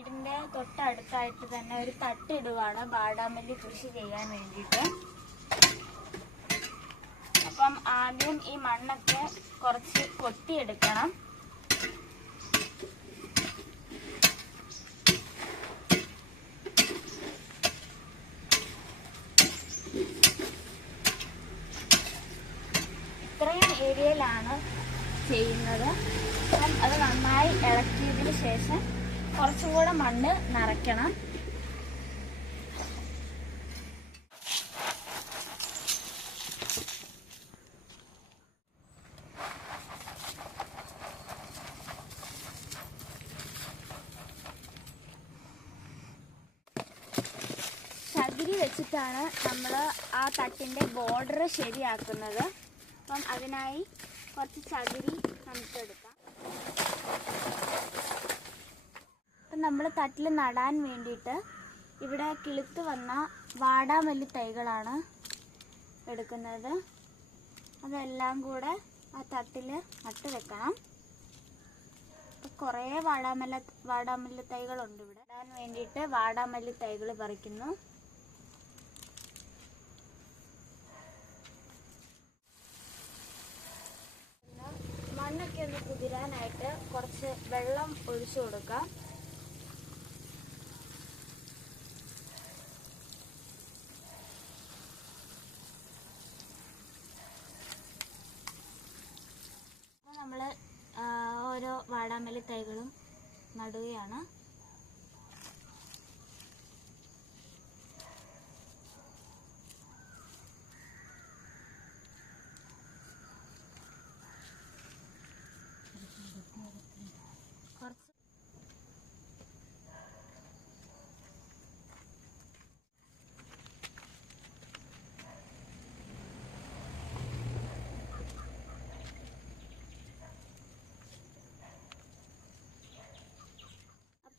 വീടിന്റെ തൊട്ടടുത്തായിട്ട് തന്നെ ഒരു തട്ടിടുവാണ് ബാടാമല്ലി കൃഷി ചെയ്യാൻ വേണ്ടിയിട്ട്. അപ്പം ആദ്യം ഈ മണ്ണൊക്കെ കുറച്ച് കൊത്തിയെടുക്കണം. ഇത്രയും ഏരിയയിലാണ് ചെയ്യുന്നത്. അത് നന്നായി ഇളക്കിയതിന് ശേഷം കുറച്ചും കൂടെ മണ്ണ് നിറയ്ക്കണം. ചകിരി വെച്ചിട്ടാണ് നമ്മൾ ആ തട്ടിന്റെ ബോർഡർ ശരിയാക്കുന്നത്. അപ്പം അതിനായി കുറച്ച് ചകിരി നമുക്ക് എടുക്കാം അപ്പം നമ്മൾ തട്ടിൽ നടാൻ വേണ്ടിയിട്ട് ഇവിടെ കിളുത്ത് വന്ന വാടാമല്ലി തൈകളാണ് എടുക്കുന്നത്. അതെല്ലാം കൂടെ ആ തട്ടിൽ നട്ട് വെക്കണം. കുറേ വാടാമല്ല വാടാമല്ലി തൈകളുണ്ട് ഇവിടെ. ഇടാൻ വേണ്ടിയിട്ട് വാടാമല്ലി തൈകൾ പറിക്കുന്നു. മണ്ണൊക്കെ ഒന്ന് കുതിരാനായിട്ട് കുറച്ച് വെള്ളം ഒഴിച്ചു കൊടുക്കാം. നമ്മൾ ഓരോ വാടാമല്ലി തൈകളും നടുകയാണ്.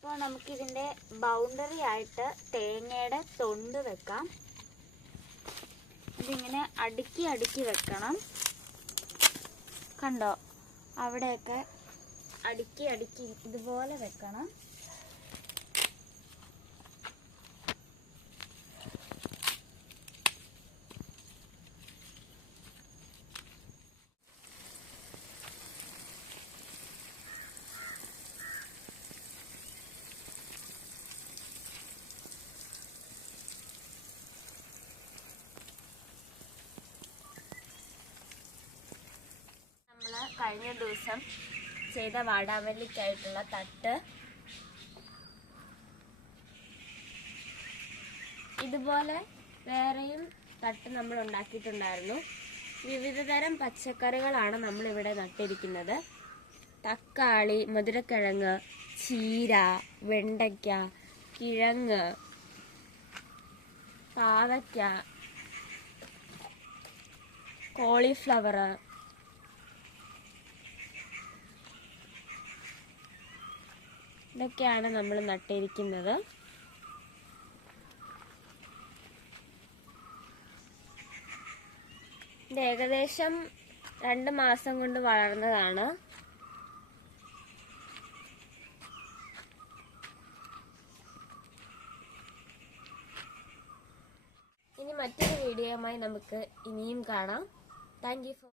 അപ്പോൾ നമുക്കിതിന്റെ ബൗണ്ടറി ആയിട്ട് തേങ്ങയുടെ തൊണ്ട് വെക്കാം. ഇതിങ്ങനെ അടുക്കി അടുക്കി വെക്കണം. കണ്ടോ? അവിടെയൊക്കെ അടുക്കി അടുക്കി ഇതുപോലെ വെക്കണം നമ്മൾ കഴിഞ്ഞ ദിവസം ചെയ്ത വാടാമല്ലിക്കായിട്ടുള്ള തട്ട്. ഇതുപോലെ വേറെയും തട്ട് നമ്മൾ ഉണ്ടാക്കിയിട്ടുണ്ടായിരുന്നു. വിവിധ തരം പച്ചക്കറികളാണ് നമ്മളിവിടെ നട്ടിരിക്കുന്നത്. തക്കാളി മധുരക്കിഴങ്ങ് ചീര വെണ്ടയ്ക്ക കിഴങ്ങ് പാവയ്ക്ക കോളിഫ്ലവർ ഇതൊക്കെയാണ് നമ്മൾ നട്ടിരിക്കുന്നത്. ഇത് ഏകദേശം രണ്ട് മാസം കൊണ്ട് വളർന്നതാണ്. ഇനി മറ്റൊരു വീഡിയോയുമായി നമുക്ക് ഇനിയും കാണാം. Thank you for